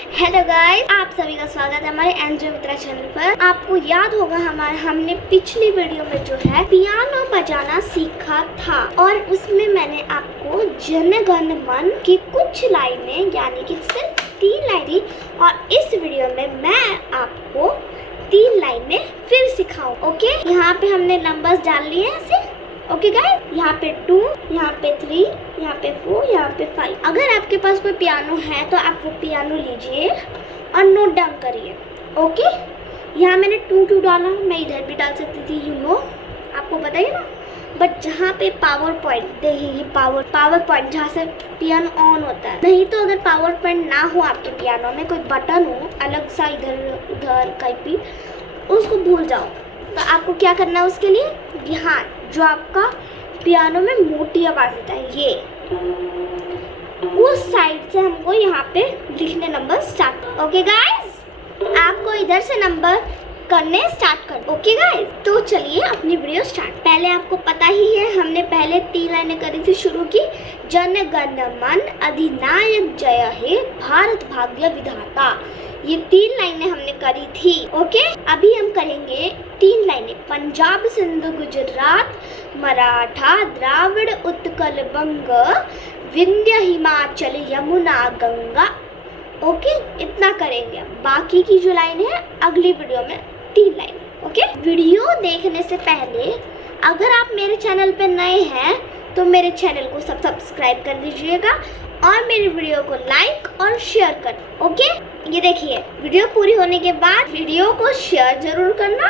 Hello guys, आप सभी का स्वागत है हमारे एनजे मित्रा चैनल पर। आपको याद होगा हमने पिछली वीडियो में जो है पियानो बजाना सीखा था और उसमें मैंने आपको जन गण मन की कुछ लाइनें यानी कि सिर्फ 3 लाइनें और इस वीडियो में मैं आपको 3 लाइनें फिर सिखाऊं। ओके, यहाँ पे हमने नंबर्स डाल लिए हैं ऐसे। ओके गाइस, यहाँ पे 2, यहाँ पे 3, यहाँ पे 4, यहाँ पे 5। अगर आपके पास कोई पियानो है तो आप वो पियानो लीजिए और नोट डाउन करिए। ओके, यहाँ मैंने 2 डाला, मैं इधर भी डाल सकती थी, आपको पता ही ना। बट जहाँ पे पावर पॉइंट देखिए, पावर पॉइंट जहाँ से पियानो ऑन होता है। नहीं तो अगर पावर पॉइंट ना हो आपके पियानो में, कोई बटन हो अलग सा इधर उधर कहीं भी, उसको भूल जाओ। तो आपको क्या करना है उसके लिए, यहाँ जो आपका पियानो में मोटी आवाज देता है ये उस साइड से हमको यहाँ पे लिखने नंबर स्टार्ट। ओके गाइस, आपको इधर से नंबर करने स्टार्ट कर। ओके गाइस, तो चलिए अपनी वीडियो स्टार्ट। पहले आपको पता ही है हमने पहले 3 लाइनें करी थी शुरू की, जन गण मन अधिनायक जय हे भारत भाग्य विधाता। ये 3 लाइनें हमने करी थी। ओके, अभी हम करेंगे 3 लाइनें, पंजाब सिंधु गुजरात मराठा द्राविड़ उत्कल बंग विंध्य हिमाचल यमुना गंगा। ओके, इतना करेंगे। बाकी की जो लाइन है अगली वीडियो में 3 लाइन। ओके, वीडियो देखने से पहले अगर आप मेरे चैनल पे नए हैं तो मेरे चैनल को सब्सक्राइब कर दीजिएगा और मेरी वीडियो को लाइक और शेयर कर। ओके, ये देखिए, वीडियो पूरी होने के बाद वीडियो को शेयर जरूर करना,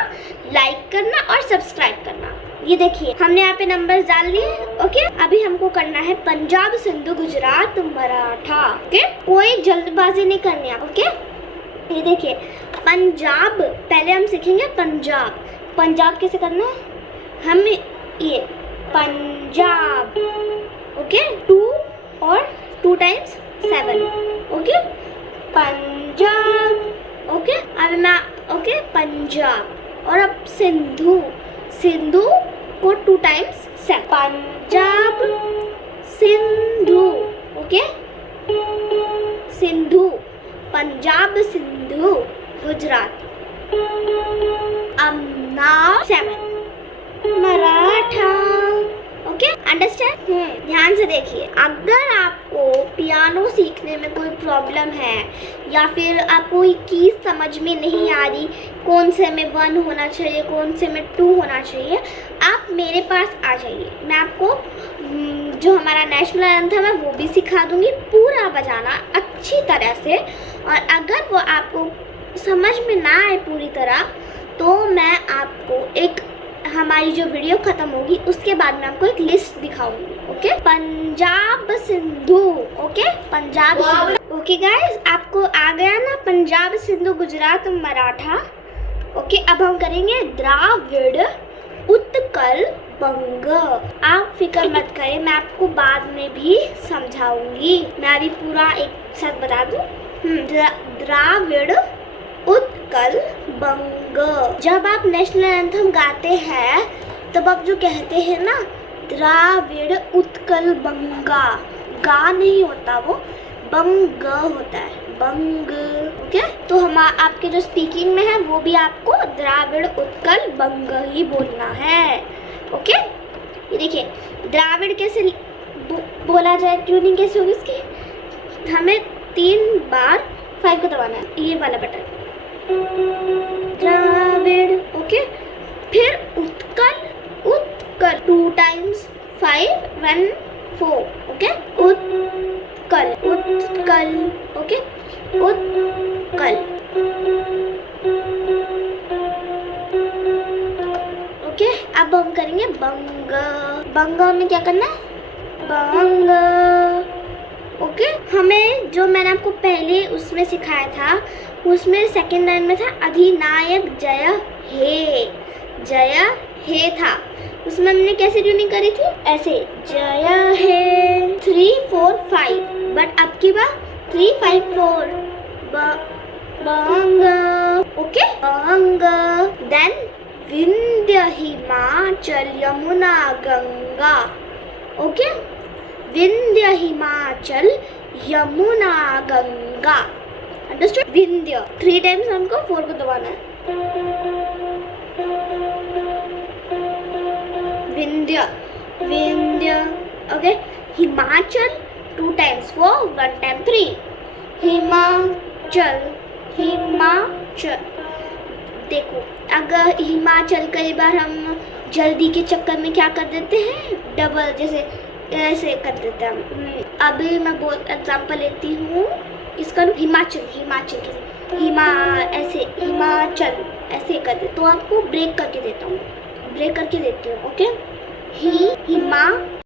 लाइक करना और सब्सक्राइब करना। ये देखिए, हमने यहाँ पे नंबर्स डाल लिए। ओके, अभी हमको करना है पंजाब सिंधु गुजरात मराठा। ओके, कोई जल्दबाजी नहीं करनी है। ओके, ये देखिए, पंजाब पहले हम सीखेंगे। पंजाब कैसे करना है, हम ये पंजाब। ओके, 2 और 2 टाइम्स 7। ओके, पंजाब। ओके, अब मैं पंजाब और अब सिंधु को 2 टाइम्स 7। पंजाब सिंधु। ओके, सिंधु, पंजाब सिंधु गुजरात। अब नाउ 7 मराठा। Okay, understand. ध्यान से देखिए, अगर आपको पियानो सीखने में कोई प्रॉब्लम है या फिर आपको कोई कीज समझ में नहीं आ रही, कौन से में 1 होना चाहिए, कौन से में 2 होना चाहिए, आप मेरे पास आ जाइए। मैं आपको जो हमारा नेशनल एंथम है वो भी सिखा दूंगी, पूरा बजाना अच्छी तरह से। और अगर वो आपको समझ में ना आए पूरी तरह तो मैं आपको हमारी जो वीडियो खत्म होगी उसके बाद मैं आपको एक लिस्ट दिखाऊंगी। Okay, Punjab Sindhu. Okay, Punjab Sindhu. Okay guys, आपको आ गया ना पंजाब सिंधु गुजरात मराठा। ओके, अब हम करेंगे द्राविड़ उत्कल बंग। आप फिक्र मत करें, मैं आपको बाद में भी समझाऊंगी। मैं अभी पूरा एक साथ बता दूं। द्राविड़ उत्कल बंग। जब आप नेशनल एंथम गाते हैं तब आप जो कहते हैं ना, द्राविड़ उत्कल बंगा, गा नहीं होता, वो बंग होता है, बंग। ओके, तो हम आपके जो स्पीकिंग में है वो भी आपको द्राविड़ उत्कल बंग ही बोलना है। ओके, ये देखिए, द्राविड़ कैसे बोला जाए, ट्यूनिंग कैसे होगी इसकी, हमें 3 बार 5 को दबाना है, ये वाला बटन, द्राविड़। ओके, फिर Utkal 2 times 5 1 4। Okay, Utkal. Okay, Utkal. Okay, अब हम करेंगे बंग। बंग में क्या करना है, बंग। ओके, हमें जो मैंने आपको पहले उसमें सिखाया था, उसमें सेकंड लाइन में था अधिनायक जय हे था। उसमें हमने कैसे ट्यूनिंग करी थी, ऐसे जय हे 3 4 5। बट अब की बार 3 5 4 बंग। ओके, बंग। Then Vindhya Himachal Yamuna Ganga. Okay, Vindhya Himachal Yamuna Ganga. Understood? Vindhya 3 times हमको 4 को दबाना है। Vindhya Vindhya okay. Himachal 2 times 4 1 time 3। Himachal Himachal. देखो अगर हिमाचल कई बार हम जल्दी के चक्कर में क्या कर देते हैं, डबल जैसे ऐसे कर देते हैं हम। अभी मैं बहुत एग्जांपल लेती हूँ इसका, हिमाचल हिमाचल के ऐसे हिमाचल ऐसे कर दे, तो आपको ब्रेक करके देता हूँ, ब्रेक करके देती हूँ। ओके, हिमाचल